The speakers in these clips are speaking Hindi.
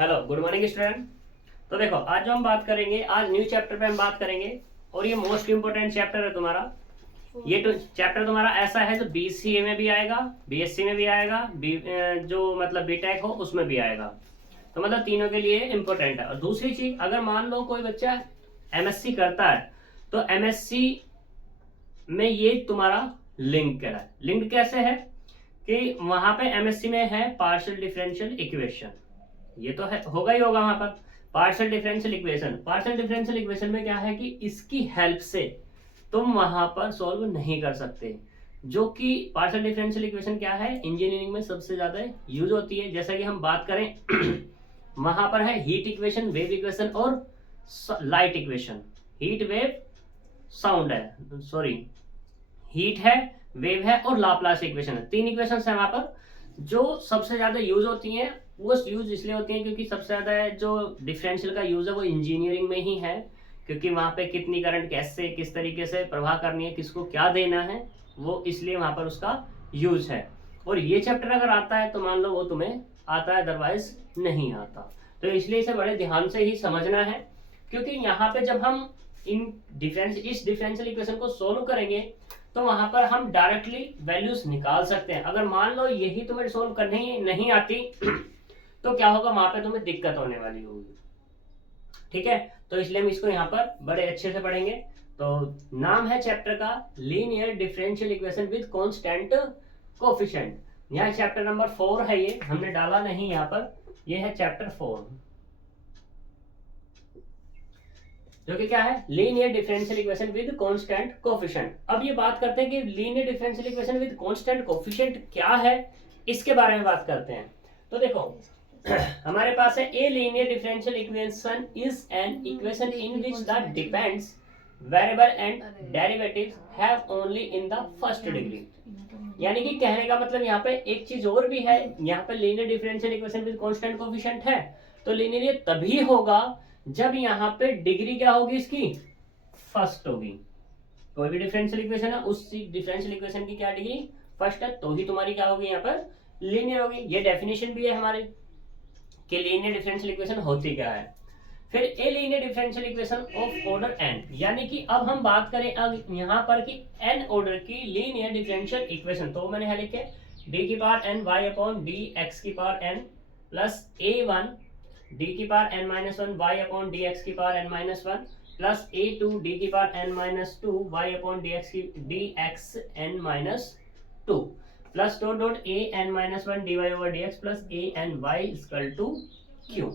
Hello, good morning student. तो देखो, आज जो हम बात करेंगे, आज न्यू चैप्टर पे हम बात करेंगे और ये मोस्ट इंपोर्टेंट चैप्टर है तुम्हारा। ये तो चैप्टर तुम्हारा ऐसा है जो बीसीए में भी आएगा, बीएससी में भी आएगा, जो मतलब बीटेक हो उसमें भी आएगा। तो मतलब तीनों के लिए इंपॉर्टेंट है। और दूसरी चीज, अगर मान लो कोई बच्चा एमएससी करता है तो एमएससी में ये तुम्हारा लिंक है। लिंक कैसे है कि वहां पे एमएससी में है पार्शियल डिफरेंशियल इक्वेशन, ये तो है, होगा ही होगा वहां पर partial differential equation. Partial differential equation में क्या है कि इसकी हेल्प से तुम वहां पर सॉल्व नहीं कर सकते। जो कि पार्शियल डिफरेंशियल इक्वेशन क्या है, इंजीनियरिंग में सबसे ज्यादा यूज होती है। जैसा कि हम बात करें वहां पर है हीट इक्वेशन, वेव इक्वेशन और light equation. Heat, wave, sound है, सॉरी, हीट है, वेव है और लाप्लास इक्वेशन है। तीन इक्वेशंस है वहां पर जो सबसे ज्यादा यूज होती हैं। वो यूज इसलिए होती हैं क्योंकि सबसे ज्यादा जो डिफरेंशियल का यूज है वो इंजीनियरिंग में ही है, क्योंकि वहां पे कितनी करंट कैसे किस तरीके से प्रवाह करनी है, किसको क्या देना है, वो इसलिए वहां पर उसका यूज है। और ये चैप्टर अगर आता है तो मान लो वो तुम्हें आता है, अदरवाइज नहीं आता। तो इसलिए इसे बड़े ध्यान से ही समझना है, क्योंकि यहाँ पे जब हम इस डिफरेंशियल इक्वेशन को सोल्व करेंगे तो वहां पर हम डायरेक्टली वैल्यूज निकाल सकते हैं। अगर मान लो यही तुम्हें सोल्व करनी नहीं आती तो क्या होगा, वहां पे तुम्हें दिक्कत होने वाली होगी। ठीक है, तो इसलिए हम इसको यहाँ पर बड़े अच्छे से पढ़ेंगे। तो नाम है चैप्टर का linear differential equation with constant coefficient. यहाँ चैप्टर नंबर 4 है, ये हमने डाला नहीं यहाँ पर, ये है चैप्टर 4, जो कि क्या है, linear differential equation with constant coefficient. अब ये बात करते हैं कि linear differential equation with constant coefficient क्या है, इसके बारे में बात करते हैं। तो देखो हमारे पास है ए linear differential equation is an equation in which the depends variable and derivatives have only in the first degree. यानी कि कहने का मतलब यहाँ पे एक चीज और भी है, यहाँ पे linear differential equation with constant coefficient है तो लीनियर तभी होगा जब यहाँ पे डिग्री क्या होगी, इसकी फर्स्ट होगी। कोई भी डिफरेंशियल इक्वेशन है, उस डिफरेंशियल इक्वेशन की क्या डिग्री, फर्स्ट है, तो ही तुम्हारी क्या होगी यहाँ पर लीनियर होगी। ये डेफिनेशन भी है हमारे कि लीनियर डिफरेंशियल इक्वेशन होती क्या है। फिर a linear differential equation of order n, यानी कि अब हम बात करें अब यहाँ पर कि एन ऑर्डर की लीनियर डिफरेंशियल इक्वेशन, तो मैंने यहाँ लिखे डी की power N Y upon D x की power N plus A one D की power N minus one Y upon D x की power N minus one plus A two D की power N minus two Y upon D X N minus two plus dot dot A N minus one D Y over d x plus A N y equal to q.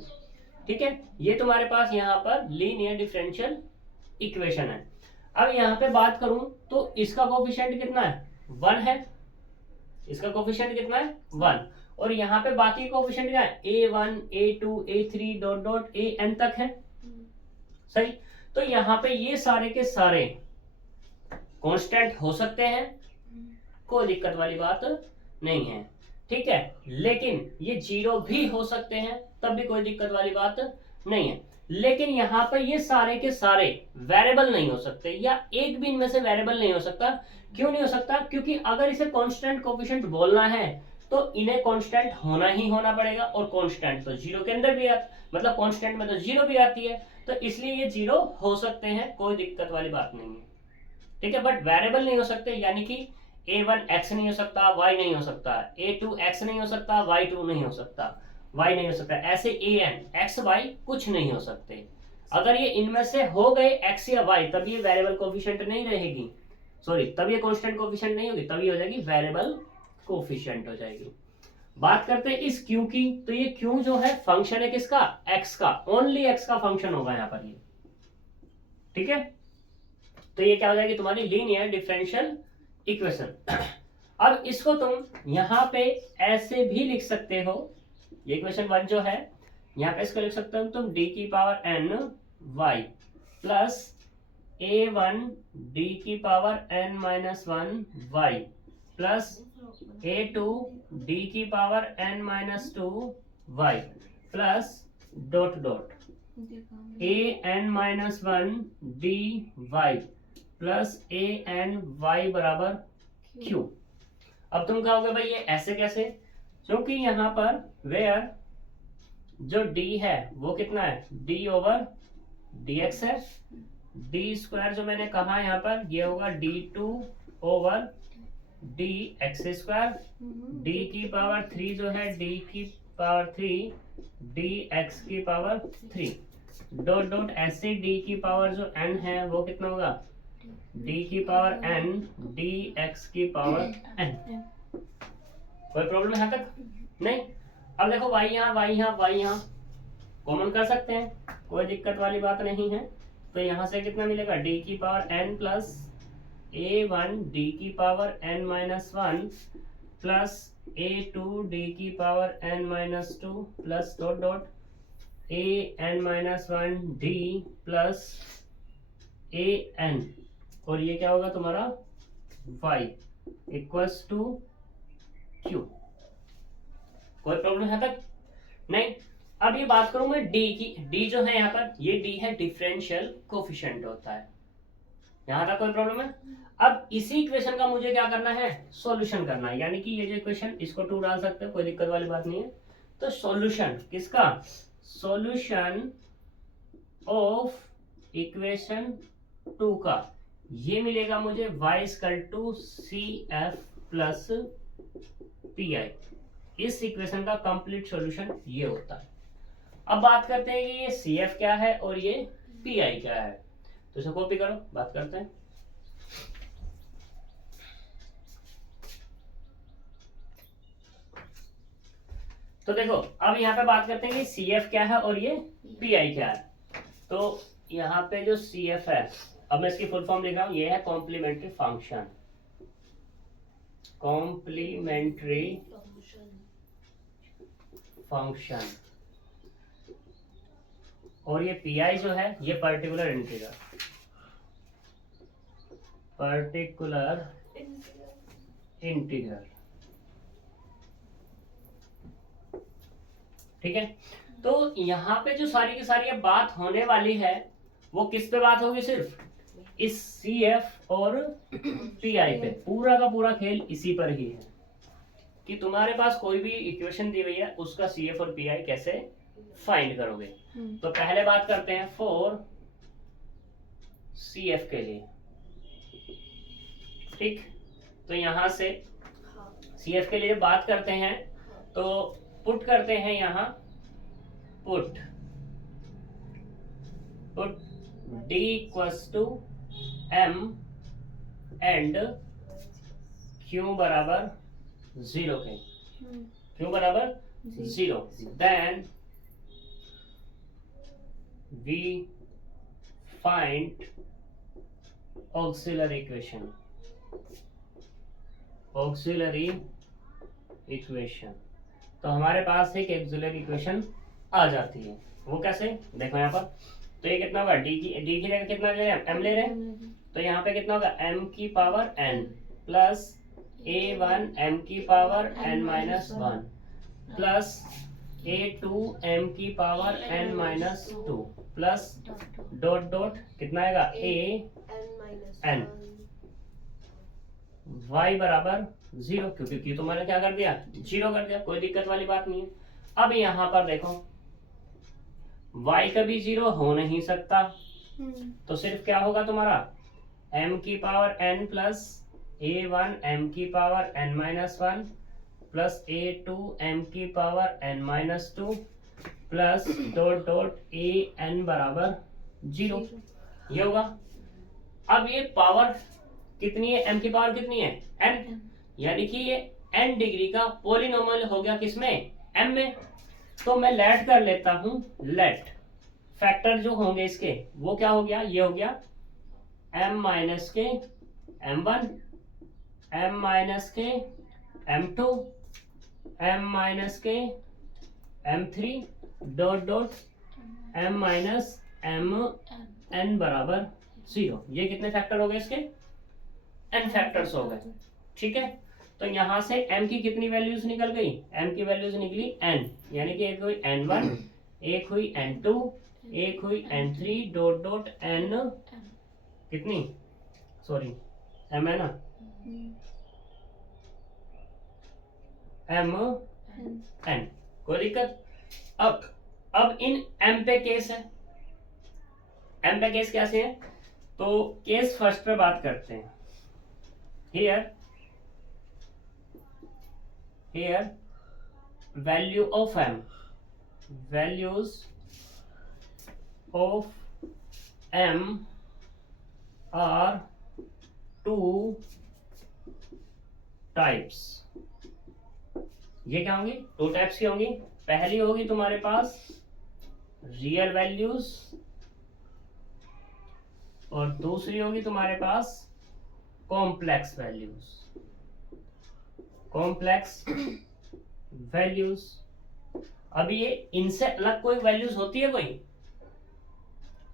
ठीक है, ये तुम्हारे पास यहाँ पर लीनियर डिफरेंशियल इक्वेशन है। अब यहाँ पे बात करूं तो इसका कोफिशिएंट कितना है, 1 है। इसका कोफिशिएंट कितना है, 1। और यहाँ पे बाकी कोफिशिएंट क्या है, a1 a2 a3 dot dot an तक है। सही, तो यहाँ पे ये सारे के सारे कांस्टेंट हो सकते हैं, कोई दिक्कत वाली बात नहीं है। ठीक है, लेकिन ये 0 भी हो सकते हैं, तब भी कोई दिक्कत वाली बात नहीं है। लेकिन यहाँ पर ये सारे के सारे वेरिएबल नहीं हो सकते, या एक भी इनमें से वेरिएबल नहीं हो सकता। क्यों नहीं हो सकता, क्योंकि अगर इसे कांस्टेंट कोफिशिएंट बोलना है तो इन्हें कांस्टेंट होना ही होना पड़ेगा, और कांस्टेंट तो 0 के अंदर भी मतलब कांस्टेंट में तो 0 भी आती है, तो इसलिए ये 0 हो सकते हैं, कोई दिक्कत वाली बात नहीं है। ठीक है, बट वेरिएबल नहीं हो सकते, यानी कि a1 x नहीं हो सकता, y नहीं हो सकता, a2 x नहीं हो सकता, y2 नहीं हो सकता, y नहीं हो सकता, ऐसे an x y कुछ नहीं हो सकते। अगर ये इनमें से हो गए x या y तब ये वेरिएबल कोफिशिएंट नहीं रहेगी, सॉरी, तब ये कांस्टेंट कोफिशिएंट नहीं होगी, तभी हो जाएगी वेरिएबल कोफिशिएंट हो जाएगी। बात करते हैं इस q की, तो ये q जो है फंक्शन है किसका, x का, ओनली x का फंक्शन होगा यहाँ पर ये। ठीक है, तो ये क्या हो जाएगी तुम्हारी लीनियर डिफरेंशियल इक्वेशन। अब इसको तुम यहाँ पे ऐसे भी लिख सकते हो, ये इक्वेशन 1 जो है, यहाँ पे इसको लिख सकते हो तुम d की power n y plus a1 d की power n minus one y plus a2 d की power n minus two y plus dot dot a n minus one D Y plus A N Y बराबर क्यू। अब तुम कहोगे भाई ये ऐसे कैसे, क्योंकि यहाँ पर वेयर जो डी है वो कितना है, डी ओवर डी एक्स है। डी स्क्वायर जो मैंने कहा यहाँ पर ये होगा d two over d x square. D की पावर 3 जो है डी की पावर 3 डी एक्स की पावर 3 डॉट डॉट ऐसे डी की पावर जो n है वो कितना होगा, d की पावर n डी एक्स की पावर n। कोई प्रॉब्लम है यहाँ तक नहीं? अब देखो y यहाँ y यहाँ y यहाँ कॉमन कर सकते हैं, कोई दिक्कत वाली बात नहीं है। तो यहाँ से कितना मिलेगा, d की power n plus a1 d की power n minus 1 plus a2 d की power n minus 2 plus dot dot a n minus 1 d plus a n, और ये क्या होगा तुम्हारा y इक्वल्स टू q। कोई प्रॉब्लम है तक नहीं? अब ये बात करूं मैं d की। d जो है यहाँ पर, ये d है डिफरेंशियल कोफिशिएंट होता है। यहाँ तक कोई प्रॉब्लम है? अब इसी इक्वेशन का मुझे क्या करना है, सॉल्यूशन करना है। यानी कि ये जो इक्वेशन, इसको 2 डाल सकते हैं, कोई दिक्कत वाली बात नहीं है। तो सॉल्यूशन किसका, सॉल्यूशन ऑफ इक्वेशन 2 का ये मिलेगा मुझे y equal to C F plus P I. इस इक्वेशन का कंप्लीट सॉल्यूशन ये होता है। अब बात करते हैं कि ये सी एफ क्या है और ये पी आई क्या है। तो इसे कॉपी करो, बात करते हैं। तो देखो अब यहाँ पे बात करते हैं कि सी एफ क्या है और ये पी आई क्या है। तो यहाँ पे जो सी एफ है, अब मैं इसकी फुल फॉर्म लिख रहा हूं, ये है कॉम्प्लीमेंट्री फंक्शन, कॉम्प्लीमेंट्री फंक्शन। और ये पी आई जो है ये पर्टिकुलर इंटीग्रल, पर्टिकुलर इंटीग्रल। ठीक है, तो यहाँ पे जो सारी की सारी अब बात होने वाली है वो किस पे बात होगी, सिर्फ इस सी एफ और पी आई पे। पूरा का पूरा खेल इसी पर ही है कि तुम्हारे पास कोई भी इक्वेशन दी हुई है उसका सी एफ और पी आई कैसे फाइंड करोगे। तो पहले बात करते हैं फॉर सी एफ के लिए। ठीक, तो यहां से सी एफ के लिए बात करते हैं तो पुट करते हैं यहाँ, put d equals to m and q बराबर 0 के, q बराबर 0, then we find auxiliary equation, auxiliary equation. तो हमारे पास एक ऑक्सिलरी इक्वेशन आ जाती है। वो कैसे, देखो यहाँ पर। तो ये कितना होगा, डी की जगह कितना ले रहे हैं, m ले रहे हैं। तो यहाँ पे कितना होगा, m की power n plus a1 m की power n minus 1 plus a2 m की power n minus 2 plus dot dot कितना आएगा, a n y बराबर 0, क्योंकि q तो मैंने क्या कर दिया, 0 कर दिया। कोई दिक्कत वाली बात नहीं है। अब यहाँ पर देखो y कभी 0 हो नहीं सकता, तो सिर्फ क्या होगा तुम्हारा m की power n plus a1 m की power n minus 1 plus a2 m की power n minus 2 plus dot dot a n बराबर 0, ये होगा। अब ये पावर कितनी है, m की पावर कितनी है, n, यानी कि ये n डिग्री का पॉलिनोमियल हो गया किसमें, m में। तो मैं लेट कर लेता हूं, लेट फैक्टर जो होंगे इसके वो क्या हो गया, ये हो गया m माइनस के m1, m माइनस के m2, m माइनस के m3 dot dot m minus mn बराबर 0। ये कितने फैक्टर हो गए इसके, n फैक्टर्स हो गए। ठीक है, तो यहां से m की कितनी वैल्यूज निकल गई, m की वैल्यूज निकली n, यानी कि एक हुई n1, एक हुई n2, एक हुई n3 डॉट डॉट n कितनी, सॉरी m है ना, m n। कोई दिक्कत? अब अब इन एम पे केस है, एम पे केस कैसे है, तो केस फर्स्ट पे बात करते हैं। Here value of m, values of m are two types. ये क्या होंगी, टू टाइप्स की होंगी। पहली होगी तुम्हारे पास रियल वैल्यूज और दूसरी होगी तुम्हारे पास कॉम्प्लेक्स वैल्यूज। कॉम्प्लेक्स वैल्यूज, अब ये इनसे अलग कोई वैल्यूज होती है कोई?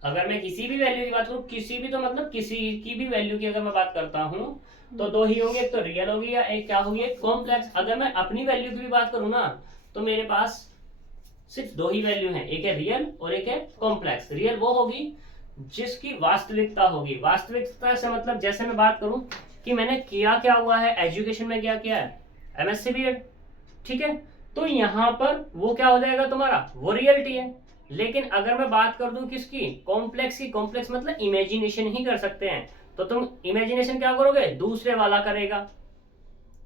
अगर मैं किसी भी वैल्यू की बात करूं, किसी भी तो मतलब किसी की भी वैल्यू की अगर मैं बात करता हूं तो दो ही होंगे, एक तो रियल होगी या एक क्या होगी, कॉम्प्लेक्स। अगर मैं अपनी वैल्यू की भी बात करूं ना तो मेरे पास सिर्फ दो ही वैल्यू हैं, एक है रियल और एक है कॉम्प्लेक्स। रियल वो होगी जिसकी वास्तविकता होगी। वास्तविकता से मतलब जैसे मैं बात करूं कि मैंने किया क्या हुआ है एजुकेशन में, क्या किया है, एमएससी बीएड, ठीक है, तो यहां पर वो क्या हो जाएगा तुम्हारा, वो रियलिटी है। लेकिन अगर मैं बात कर दूं किसकी, कॉम्प्लेक्स की, कॉम्प्लेक्स मतलब इमेजिनेशन ही कर सकते हैं, तो तुम इमेजिनेशन क्या करोगे, दूसरे वाला करेगा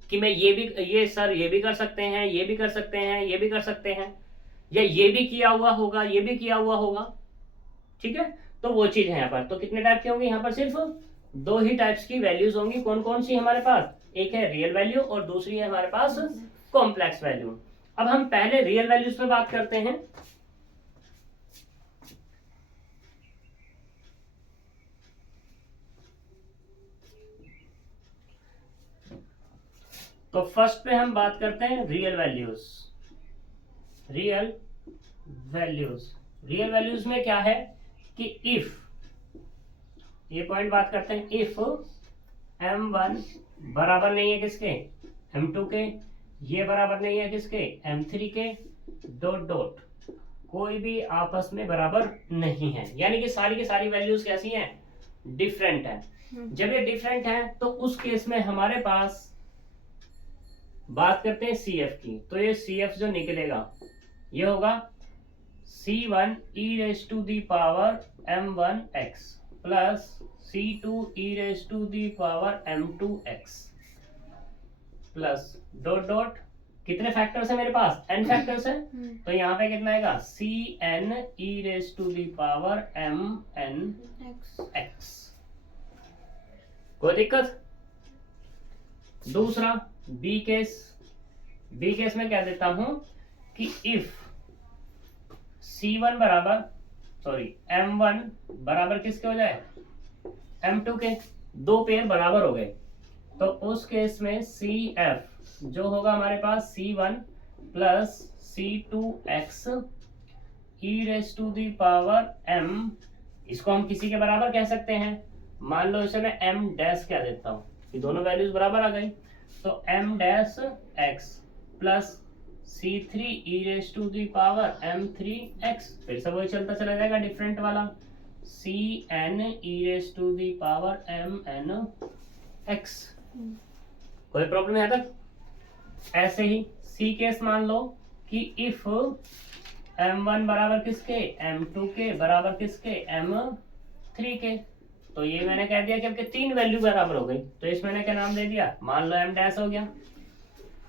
कि मैं ये भी, ये सर ये भी कर सकते हैं, ये भी कर सकते हैं, ये भी कर सकते हैं, या ये भी किया हुआ होगा, ये भी किया हुआ होगा, ठीक है। तो वो चीज है यहाँ पर। तो कितने टाइप की होंगी यहाँ पर, सिर्फ दो ही टाइप्स की वैल्यूज होंगी। कौन कौन सी हमारे पास, एक है रियल वैल्यू और दूसरी है हमारे पास कॉम्प्लेक्स वैल्यू। अब हम पहले रियल वैल्यूज पे बात करते हैं। तो फर्स्ट पे हम बात करते हैं real values. Real values, real values में क्या है कि इफ, ये पॉइंट बात करते हैं, इफ m1 बराबर नहीं है किसके, m2 के, ये बराबर नहीं है किसके, m3 के, डॉट डॉट, कोई भी आपस में बराबर नहीं है, यानी कि सारी की सारी वैल्यूज कैसी हैं, डिफरेंट है। जब ये डिफरेंट है तो उस केस में हमारे पास बात करते हैं CF की। तो ये CF जो निकलेगा ये होगा C1 e raised to the power m1x plus C2 e raised to the power m2x plus dot dot, कितने फैक्टर्स है मेरे पास, n फैक्टर्स है, तो यहाँ पे कितना आएगा, Cn e raised to the power mnx। कोई दिक्कत? दूसरा बी केस, बी केस में क्या देता हूं कि इफ C1 बराबर, सॉरी M1 बराबर किसके हो जाए, M2 के, दो पेयर बराबर हो गए, तो उस केस में CF जो होगा हमारे पास C1 plus C2x e raise to the power m, इसको हम किसी के बराबर कह सकते हैं। मान लो इसे मैं m डैश क्या देता हूं, ये दोनों वैल्यूज बराबर आ गई, तो m dash x plus C3 e raise to the power m3x, फिर से वही चलता चला जाएगा डिफरेंट वाला, Cn e raise to the power mnx। कोई प्रॉब्लम है तक? ऐसे ही सी केस मान लो कि इफ m1 बराबर किसके, m2 के बराबर किसके, m3 के, तो ये मैंने कह दिया कि आपके तीन वैल्यू बराबर हो गई, तो इसमें मैंने क्या नाम दे दिया, मान लो m डैश हो गया।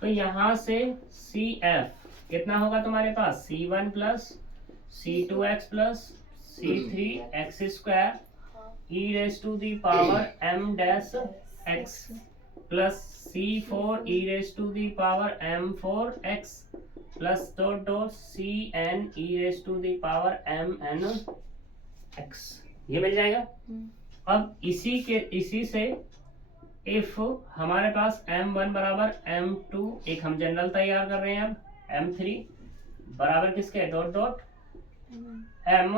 तो यहां से CF कितना होगा तुम्हारे पास, C1 plus C2x plus C3x square e raise to the power m dash x plus C4 e raise to the power m4x plus dot dot Cn e raise to the power mnx, ये मिल जाएगा। अब इसी से इफ हमारे पास m1 बराबर m2, एक हम जनरल तैयार कर रहे हैं, अब m3 बराबर किसके, डॉट डॉट m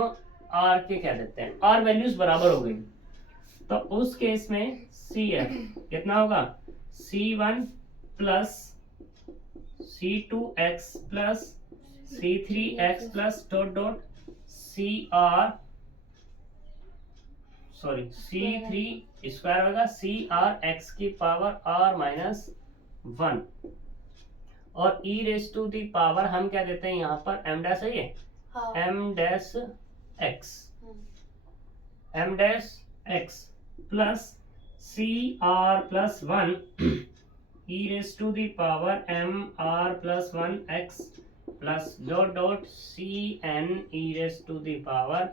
r के कह देते हैं, r वैल्यूज बराबर हो गई, तो उस केस में CF कितना होगा, C1 plus C2x plus C3x plus dot dot C3 square होगा CRx की पावर r माइनस 1, और e raise to the power हम क्या देते हैं यहाँ पर m डैश है, ये m dash x m dash x plus C R plus one e raise to the power m r plus one x plus dot dot C n e raise to the power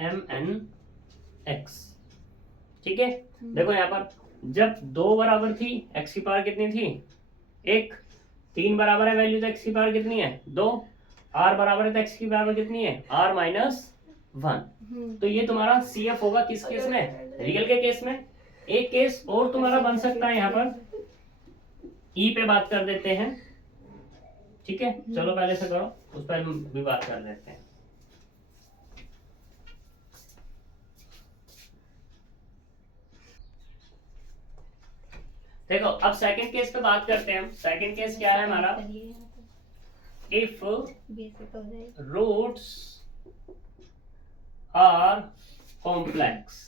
m n x. ठीक है, देखो यहाँ पर जब 2 बराबर थी x की पावर कितनी थी 1, 3 बराबर है वैल्यू तो x की पावर कितनी है 2, r बराबर है तो x की पावर कितनी है r माइनस 1। तो ये तुम्हारा CF होगा किस केस में, रियल के केस में। एक केस और तुम्हारा बन सकता है, यहाँ पर E पे बात कर देते हैं। ठीक है, चलो पहले से करो, उस पर भी बात कर लेते हैं। देखो अब सेकंड केस पे बात करते हैं हम। सेकंड केस क्या है हमारा, if roots are complex.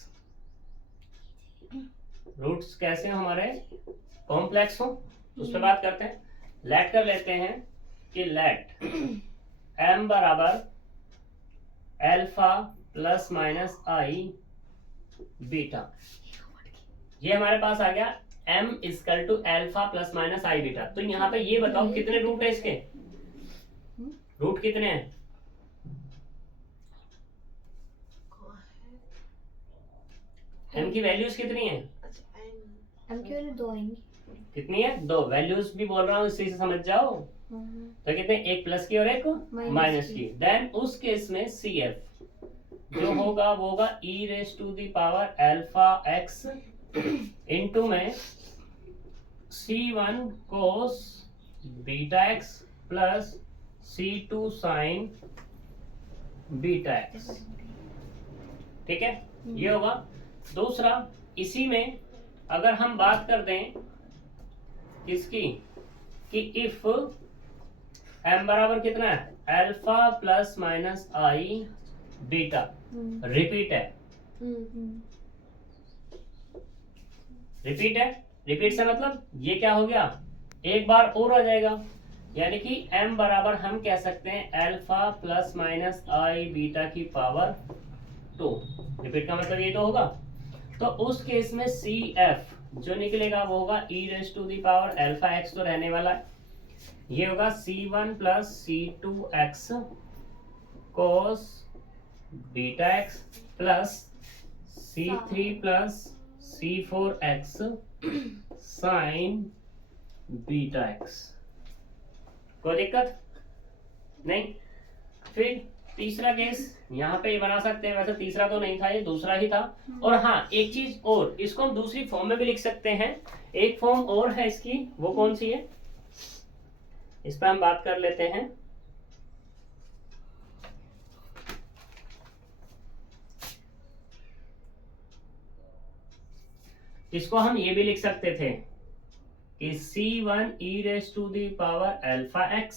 Roots कैसे हमारे कॉम्प्लेक्स हो, उस पर बात करते हैं। लेट कर लेते हैं कि लेट m बराबर alpha plus minus i beta. ये हमारे पास आ गया m equal to alpha plus minus i beta. तो यहाँ पे ये बताओ कितने रूट है इसके, रूट कितने हैं, m की वैल्यूज कितनी है, m की वैल्यू 2 आएंगी। कितनी है 2, वैल्यूज भी बोल रहा हूँ इसी से समझ जाओ। तो कितने, एक प्लस की और एक माइनस की। देन उस केस में CF जो होगा वो होगा e raise to the power alpha x into में C1 cos beta x plus C2 sin beta x। ठीक है, ये होगा। दूसरा, इसी में अगर हम बात कर दें इसकी कि इफ m बराबर कितना है alpha plus minus i beta, repeat है, रिपीट है। रिपीट से मतलब ये क्या हो गया, एक बार और आ जाएगा, यानी कि m बराबर हम कह सकते हैं alpha plus minus i beta की पावर 2। रिपीट का मतलब ये तो होगा। तो उस केस में CF जो निकलेगा वो होगा e raise to the power alpha x तो रहने वाला है, ये होगा C1 plus C2x cos beta x plus C3 plus C4x sin beta x। कोई दिक्कत नहीं। फिर तीसरा केस यहाँ पे बना सकते हैं, वैसे तीसरा तो नहीं था, ये दूसरा ही था। और हाँ, एक चीज और, इसको हम दूसरी फॉर्म में भी लिख सकते हैं। एक फॉर्म और है इसकी, वो कौन सी है, इस पर हम बात कर लेते हैं। इसको हम ये भी लिख सकते थे कि C1 e raise to the power alpha x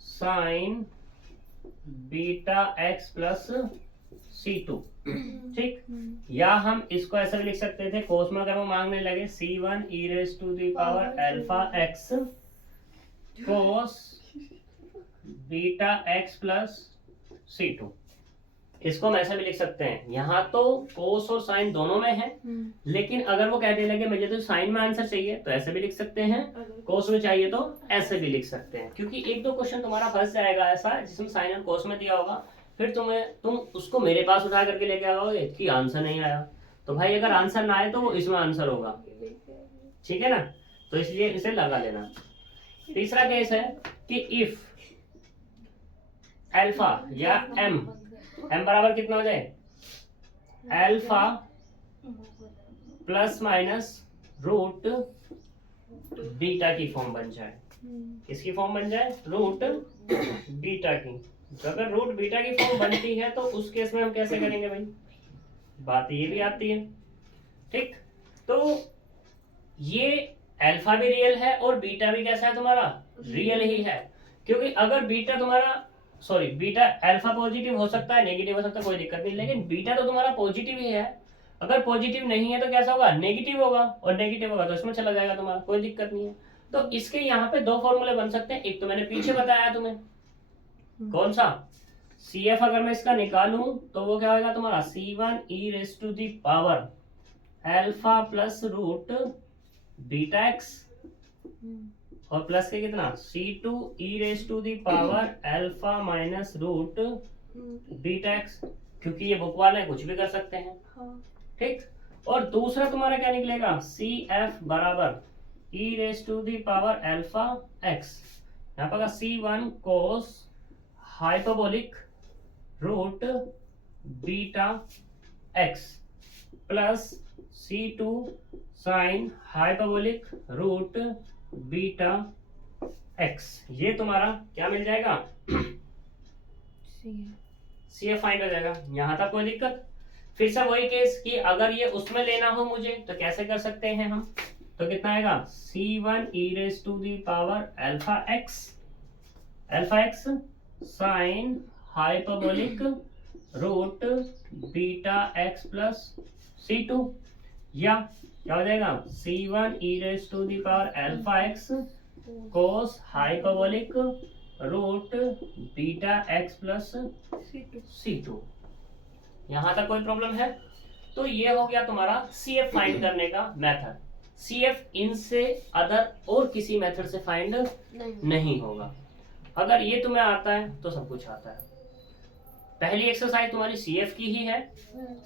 sine beta x plus C2। ठीक, या हम इसको ऐसा भी लिख सकते थे, कोस में अगर वो मांगने लगे C1 e raise to the power alpha x cos beta x plus C2। इसको हम ऐसा भी लिख सकते हैं। यहाँ तो कोस और साइन दोनों में है, लेकिन अगर वो कहने लगे मुझे तो साइन में आंसर चाहिए तो ऐसे भी लिख सकते हैं, कोस में चाहिए तो ऐसे भी लिख सकते हैं। क्योंकि एक दो क्वेश्चन तुम्हारा फंस जाएगा ऐसा जिसमें साइन और कोस में दिया होगा, फिर तुम उसको मेरे पास उठा करके लेके आओगे कि आंसर नहीं आया। तो भाई अगर आंसर ना आए तो वो इसमें आंसर होगा, ठीक है ना, तो इसलिए इसे लगा लेना। तीसरा केस है कि इफ अल्फा या m बराबर कितना हो जाए alpha plus minus root beta की फॉर्म बन जाए। किसकी फॉर्म बन जाए, रूट बीटा की। तो अगर रूट बीटा की फॉर्म बनती है तो उस केस में हम कैसे करेंगे भाई, बात ये भी आती है। ठीक, तो ये अल्फा भी रियल है और बीटा भी कैसा है तुम्हारा, रियल ही है। क्योंकि अगर बीटा तुम्हारा बीटा अल्फा पॉजिटिव हो सकता है, नेगेटिव हो सकता है, कोई दिक्कत नहीं, लेकिन बीटा तो तुम्हारा पॉजिटिव ही है। अगर पॉजिटिव नहीं है तो कैसा होगा, नेगेटिव होगा, और नेगेटिव होगा तो इसमें चला जाएगा तुम्हारा, कोई दिक्कत नहीं है। तो इसके यहाँ पे दो फॉर्मूले बन सकते हैं। एक तो मैंने पीछे बताया तुम्हें कौन सा CF अगर मैं इसका निकालूं तो वो क्या होगा तुम्हारा C1 e raise to the power alpha plus root beta x और प्लस के कितना C2 e raise to the power alpha minus root beta x, क्योंकि ये बुक वाले कुछ भी कर सकते हैं। ठीक, और दूसरा तुम्हारा क्या निकलेगा CF बराबर e raise to the power alpha X, यहाँ पर C1 cos hyperbolic root beta x plus C2 sine hyperbolic root beta X, ये तुम्हारा क्या मिल जाएगा CF फाइंड हो जाएगा। यहां तक कोई दिक्कत? फिर से वही केस कि अगर ये उसमें लेना हो मुझे तो कैसे कर सकते हैं हम, तो कितना आएगा C1 e raise to the power alpha x sine hyperbolic root beta x plus C2, या क्या हो जाएगा C1 e raise to the power alpha x cos hyperbolic root beta x plus C2। यहां तक कोई प्रॉब्लम है? तो ये हो गया तुम्हारा CF फाइंड करने का मेथड। CF इनसे अदर और किसी मेथड से फाइंड नहीं होगा। अगर ये तुम्हें आता है तो सब कुछ आता है। पहली एक्सरसाइज तुम्हारी CF की ही है,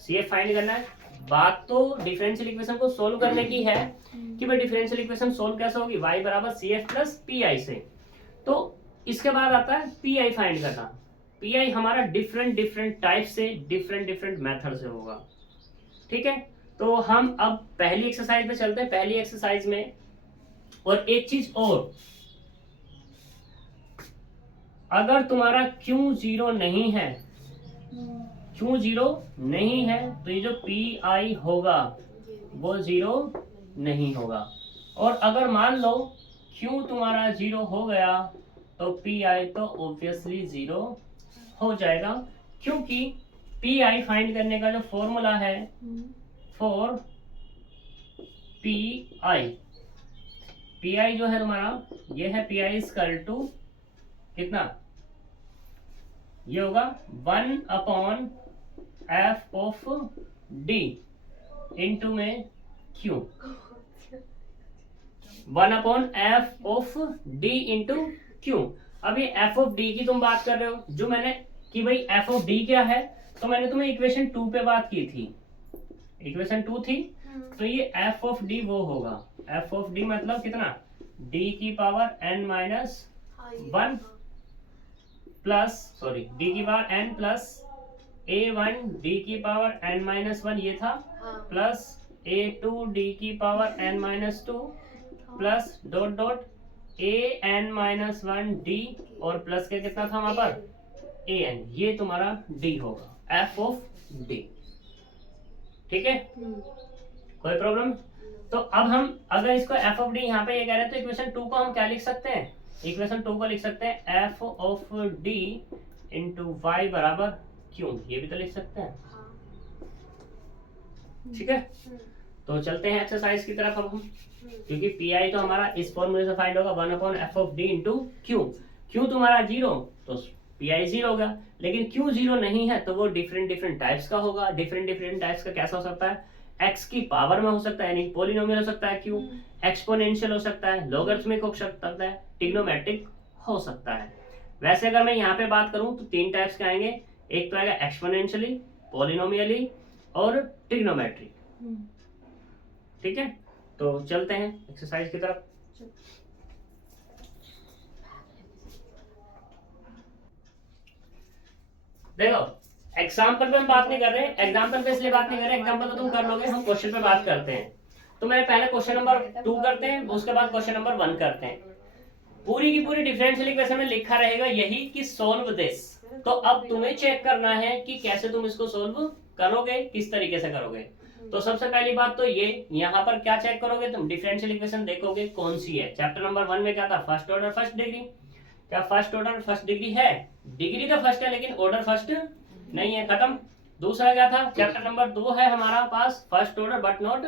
CF फाइंड करना है। बात तो डिफरेंशियल इक्वेशन को सोल्व करने की है कि भाई डिफरेंशियल इक्वेशन सोल्व कैसे होगी, y बराबर CF प्लस PI से। तो इसके बाद आता है PI फाइंड करना। PI हमारा डिफरेंट टाइप से डिफरेंट मेथड से होगा। ठीक है, तो हम अब पहली एक्सरसाइज पे चलते हैं। पहली एक्सरसाइज में और एक चीज और, अगर तुम्हारा Q0 नहीं है, Q0 नहीं है तो ये जो PI होगा वो 0 नहीं होगा। और अगर मान लो Q तुम्हारा 0 हो गया तो PI तो ऑब्वियसली 0 हो जाएगा, क्योंकि PI फाइंड करने का जो फॉर्मूला है फॉर PI जो है तुम्हारा ये है PI इक्वल टू कितना, ये होगा 1/f ऑफ D इंटू में Q, 1/f of D into Q। अब ये f ऑफ D की तुम बात कर रहे हो, जो मैंने कि भाई f ऑफ D क्या है, तो मैंने तुम्हें इक्वेशन 2 पे बात की थी, इक्वेशन 2 थी, तो ये f ऑफ D वो होगा। f ऑफ D मतलब कितना, D की power n minus 1 plus D की power n plus A1 D की पावर n माइनस 1 ये था, प्लस A2 D की power n minus 2 plus dot dot an minus 1 D और प्लस के कितना था वहां पर an, ये तुम्हारा D होगा f ऑफ D। ठीक है, कोई प्रॉब्लम? तो अब हम अगर इसको f ऑफ D यहाँ पे ये कह रहे हैं तो इक्वेशन 2 को हम क्या लिख सकते हैं, इक्वेशन 2 को लिख सकते हैं f of D into y बराबर Q, ये भी तो लिख सकते हैं। ठीक है, तो चलते हैं एक्सरसाइज की तरफ अब हम, क्योंकि PI तो हमारा इस फॉर्मूले से फाइंड होगा 1/f of D into Q। Q तुम्हारा 0 तो PI 0 होगा, लेकिन Q 0 नहीं है तो वो डिफरेंट टाइप्स का होगा। डिफरेंट टाइप्स का कैसा हो सकता है, x की पावर में हो सकता है, यानी पॉलिनोमियल हो सकता है Q, एक्सपोनेंशियल हो सकता है, लॉगरिथमिक हो सकता है, ट्रिग्नोमेट्रिक हो सकता है। वैसे अगर मैं यहाँ पे बात करूँ तो 3 टाइप्स के आएंगे, एक तो आएगा एक्सपोनेंशियली, पॉलिनोमियली और ट्रिग्नोमेट्रिक। ठीक है, तो चलते हैं एक्सरसाइज की तरफ। देखो एग्जाम्पल पे हम बात नहीं कर रहे, एग्जाम्पल पे इसलिए बात नहीं कर रहे, एग्जाम्पल तो तुम कर लोगे, हम क्वेश्चन पे बात करते हैं। तो मैंने पहले क्वेश्चन नंबर 2 करते हैं, उसके बाद क्वेश्चन नंबर 1 करते हैं। पूरी की पूरी डिफरेंशियल इक्वेशन में लिखा रहेगा यही कि सोल्व दिस। तो अब तुम्हें चेक करना है कि कैसे तुम इसको सोल्व करोगे, किस तरीके से करोगे। तो सबसे पहली बात तो ये, यहाँ पर क्या चेक करोगे तुम, डिफरेंशियल इक्वेशन देखोगे कौन सी है। चैप्टर नंबर 1 में क्या था, फर्स्ट ऑर्डर फर्स्ट डिग्री। क्या फर्स्ट ऑर्डर फर्स्ट डिग्री है, डिग्री तो फर्स्ट है लेकिन ऑर्डर फर्स्ट नहीं है, खत्म। दूसरा क्या था, चैप्टर नंबर 2 है हमारा पास first order but not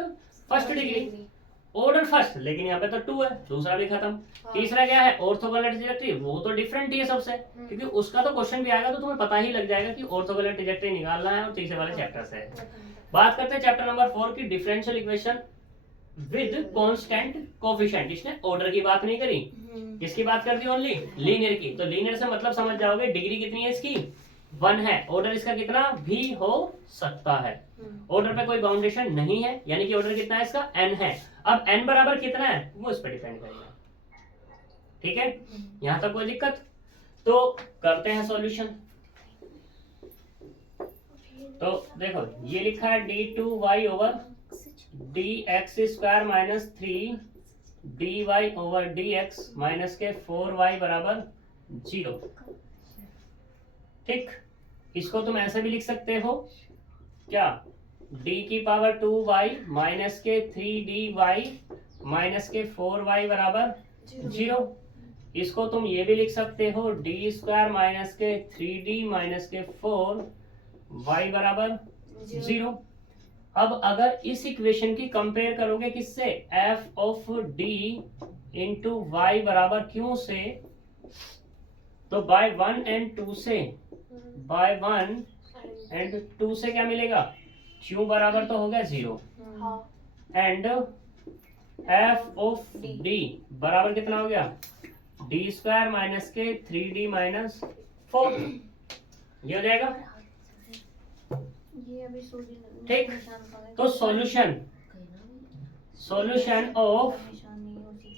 first degree. Order first, लेकिन यहाँ पे तो 2 है, दूसरा भी खत्म। तीसरा क्या है, ऑर्थोगोनल ट्रैजेक्टरी, वो तो डिफरेंट ही है सबसे, क्योंकि उसका तो क्वेश्चन भी आएगा तो तुम्हें पता ही लग जाएगा कि ऑर्थोगोनल ट्रैजेक्टरी निकालना है, और तीसरे वाले चैप्टर से है। बात करते हैं चैप्टर नंबर 4 की, differential equation with constant coefficient. इसने ऑर्डर की बात नहीं करी, किसकी बात कर दी, ओनली लीनियर की। तो लीनियर से मतलब समझ जाओगे, डिग्री कितनी है इसकी, 1 है, ऑर्डर इसका कितना भी हो सकता है, ऑर्डर पे कोई बाउंडेशन नहीं है, यानी कि ऑर्डर कितना है इसका, n है। अब n बराबर कितना है वो इस पर डिपेंड करेगा, ठीक है, यहां तक कोई दिक्कत। तो करते हैं सॉल्यूशन। तो देखो ये लिखा है d2y over dx square minus 3 dy over dx minus के 4y बराबर 0। ठीक, इसको तुम ऐसे भी लिख सकते हो क्या, d की पावर 2y माइनस के 3dy माइनस के 4y बराबर 0। इसको तुम ये भी लिख सकते हो d स्क्वायर माइनस के 3d माइनस के 4y बराबर 0। अब अगर इस इक्वेशन की कंपेयर करोगे किससे, f of d into y बराबर q से, तो बाय 1 एंड 2 से, बाय 1 एंड 2 से क्या मिलेगा, q बराबर तो हो गया 0, एंड f ऑफ d बराबर कितना हो गया, d स्क्वायर माइनस के 3d माइनस 4, ये हो जाएगा। ठीक, तो सॉल्यूशन ऑफ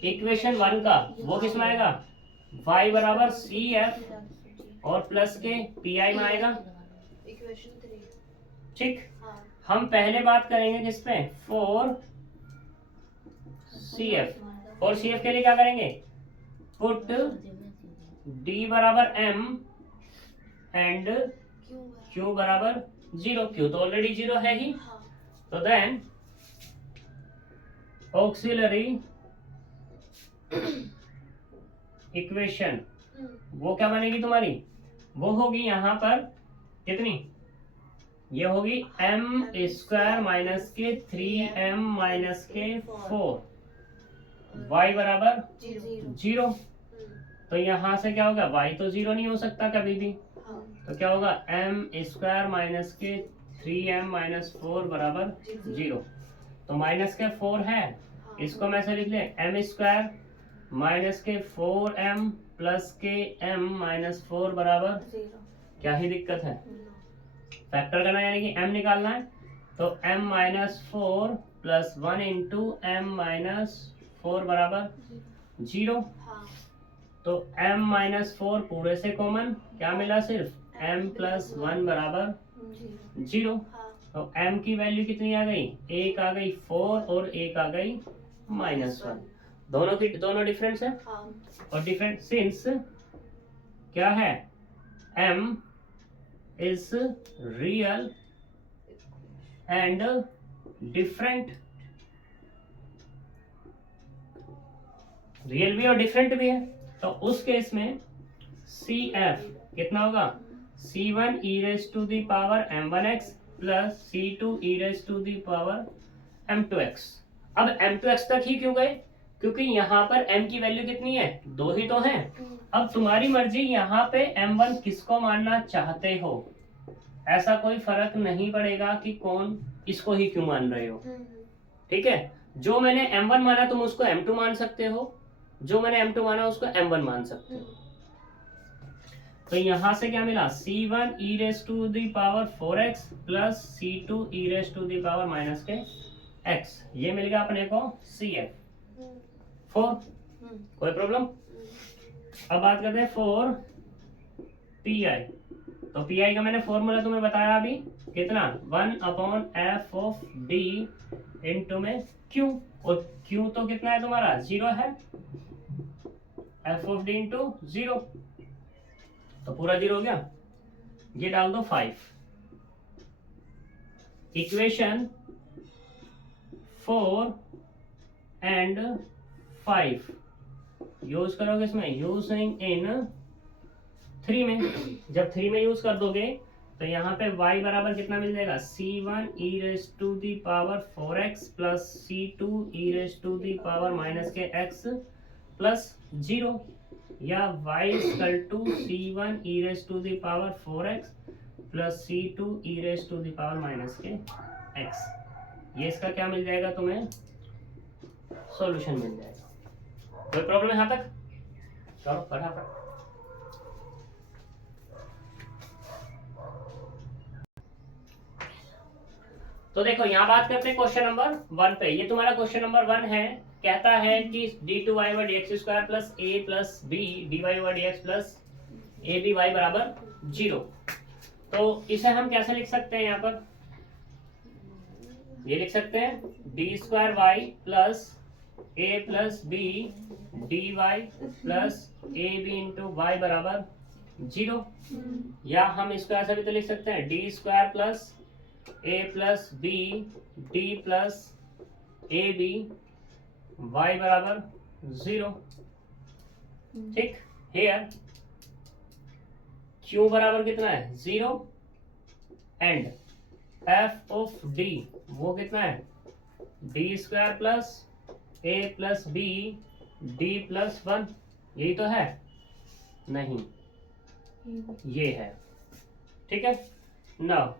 इक्वेशन 1 का वो किस में आएगा, y बराबर सी एफ और प्लस के पी आई में आएगा। ठीक, हम पहले बात करेंगे किस पे, for C F. For C F के लिए क्या करेंगे, पुट d बराबर m एंड q बराबर 0, q तो ऑलरेडी 0 है ही, तो देन ऑक्सिलरी इक्वेशन वो क्या बनेगी तुम्हारी, वो होगी यहाँ पर कितनी, ये होगी m स्क्वायर माइनस के 3m माइनस के 4 y बराबर 0। तो यहाँ से क्या होगा, y तो 0 नहीं हो सकता कभी भी, तो क्या होगा, m स्क्वायर माइनस के 3m माइनस 4 बराबर 0। तो माइनस के 4 है, इसको मैं ऐसे लिख ले, m स्क्वायर माइनस के 4m प्लस के m माइनस 4 बराबर, क्या ही दिक्कत है, फैक्टर करना यानी कि m निकालना है, तो m minus 4 plus 1 into m minus 4 बराबर 0। तो m माइनस 4 पूरे से कॉमन, क्या मिला, सिर्फ m प्लस 1 बराबर 0। तो m की वैल्यू कितनी आ गई, एक आ गई 4 और एक आ गई -1, दोनों डिफरेंस है, और डिफरेंट सिंस क्या है, m is real and different, real भी और डिफरेंट भी है, तो उस केस में सी एफ कितना होगा, c1 e raise to the power m1x plus c2 e raise to the power m2x। अब m2x तक ही क्यों गए, क्योंकि यहाँ पर m की वैल्यू कितनी है, 2 ही तो है। अब तुम्हारी मर्जी, यहाँ पे m1 किसको मानना चाहते हो, ऐसा कोई फर्क नहीं पड़ेगा कि कौन इसको ही क्यों मान रहे हो, ठीक है, जो मैंने m1 माना तुम उसको m2 मान सकते हो, जो मैंने m2 माना उसको m1 मान सकते हो। तो यहां से क्या मिला, c1 e raise to the power 4x plus c2 e raise to the power minus के x, ये मिल गया अपने को cf 4, कोई प्रॉब्लम। अब बात करते हैं फॉर pi। तो pi का मैंने फॉर्मूला तुम्हें बताया अभी, कितना, 1/f ऑफ d इंटू में q, और q तो कितना है तुम्हारा, 0 है, f ऑफ d इंटू 0, तो पूरा 0 हो गया, ये डाल दो 5। इक्वेशन 4 एंड 5 यूज करोगे इसमें, यूजिंग इन 3 में, जब 3 में यूज कर दोगे तो यहाँ पे y बराबर कितना मिल जाएगा, c1 e raise to the power 4x plus c2 e raise to the power minus के x प्लस 0, या y equal to c1 e raise to the power 4x plus c2 e raise to the power minus के x। ये इसका क्या मिल जाएगा तुम्हें, सॉल्यूशन मिल जाएगा। कोई प्रॉब्लम यहाँ तक? चलो फटाफट। तो देखो यहाँ बात करते हैं क्वेश्चन नंबर 1 पे। ये तुम्हारा क्वेश्चन नंबर 1 है। कहता है कि d2y over dx square plus a plus b dy over dx plus a b y बराबर 0। तो इसे हम कैसे लिख सकते हैं, यहाँ पर ये लिख सकते हैं d square y plus a plus b d Y plus a b into y बराबर 0, या हम इसको ऐसा भी तो लिख सकते हैं d square plus a plus b d plus a b y बराबर 0। ठीक, हेयर क्यू बराबर कितना है 0 एंड एफ ऑफ डी वो कितना है d square plus a plus b d plus 1। यही तो है, नहीं ये है। ठीक है, नाउ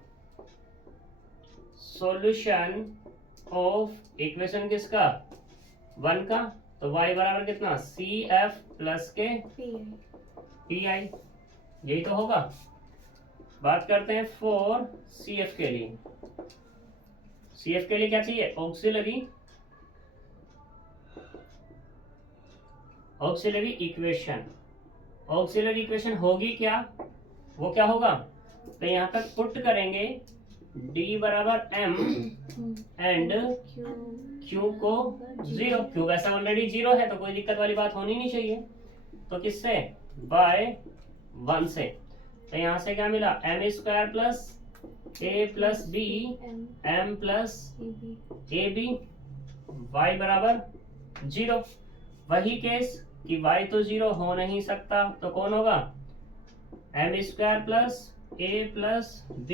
सॉल्यूशन ऑफ इक्वेशन किसका 1 का, तो y बराबर कितना सी एफ प्लस के पी आई, यही तो होगा। बात करते हैं फॉर सी एफ के लिए। सी एफ के लिए क्या चाहिए, ऑक्सिलरी इक्वेशन। ऑक्सिलरी इक्वेशन होगी क्या, वो क्या होगा, तो यहाँ तक पुट करेंगे d बराबर m एंड q को 0। q वैसा ऑलरेडी 0 है तो कोई दिक्कत वाली बात होनी नहीं चाहिए। तो किससे, बाय 1 से। तो यहाँ से क्या मिला m square plus a plus b m plus a b y बराबर 0। वही केस कि y तो 0 हो नहीं सकता, तो कौन होगा m square plus a plus b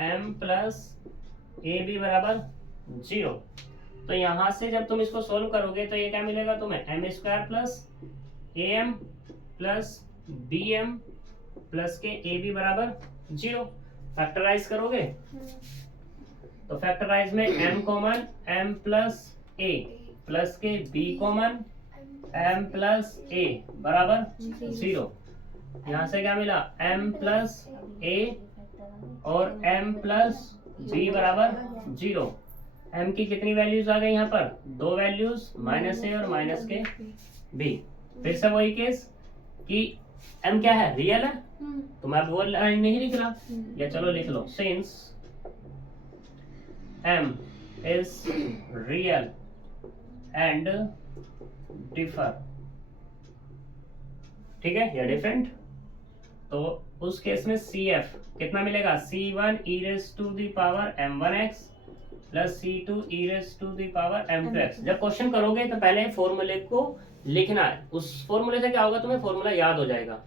m plus a b बराबर 0। तो यहाँ से जब तुम इसको सोल्व करोगे तो ये क्या मिलेगा तुम्हें, m square plus a m plus b m plus के ए बी बराबर 0। फैक्टराइज करोगे तो फैक्टराइज में m common m plus a plus के b कॉमन m प्लस ए बराबर 0। यहाँ से क्या मिला m प्लस ए और m प्लस b बराबर 0। m की कितनी वैल्यूज आ गई यहाँ पर, 2 वैल्यूज, माइनस ए और माइनस के b। फिर से वही केस कि m क्या है, रियल है, तो मैं वो लाइन नहीं लिख रहा, या चलो लिख लो, since m is real and differ, ठीक है, या डिफरेंट, तो उस केस में CF कितना मिलेगा, C1 e raise to the power m1x plus C2 e raise to the power m2x। जब क्वेश्चन करोगे तो पहले फॉर्मूले को लिखना है, उस फॉर्मूले से क्या होगा तुम्हें फॉर्मूला याद हो जाएगा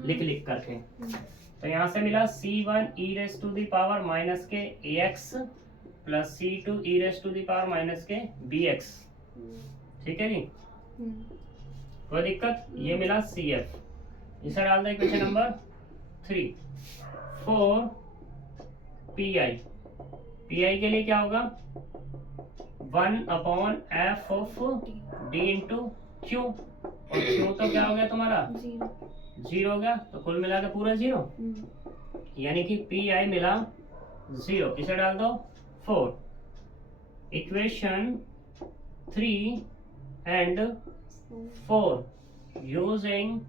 लिख करके। तो यहाँ से मिला C1 e raise to the power minus के ax plus C2 e raise to the power minus के bx। ठीक है जी, कोई दिक्कत, ये मिला CF। इसे डाल दे question number 3 for PI। PI के लिए क्या होगा 1/f of d into Q, और क्यू तो क्या हो गया तुम्हारा 0 हो गया, तो कुल मिला के पूरा 0, यानी कि PI मिला 0। इसे डाल दो 4। इक्वेशन 3 एंड 4 यूजिंग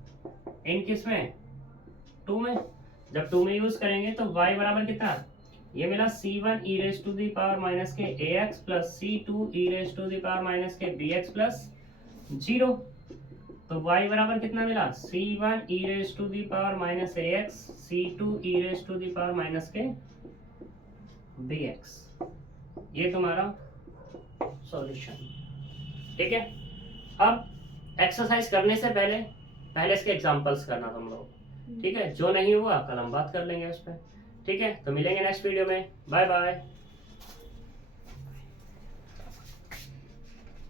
इन किस में 2 में। जब 2 में यूज करेंगे तो y बराबर कितना, ये मिला C1 e raise to the power minus के ax plus C2 e raise to the power minus के bx प्लस 0। तो y बराबर कितना मिला C1 e raise to the power minus ax C2 e raise to the power minus के bx। ये तुम्हारा सॉल्यूशन। ठीक है, अब एक्सरसाइज करने से पहले इसके एग्जांपल्स करना तुम लोग, ठीक है, जो नहीं हुआ कल हम बात कर लेंगे उस पर। ठीक है, तो मिलेंगे नेक्स्ट वीडियो में। Bye bye.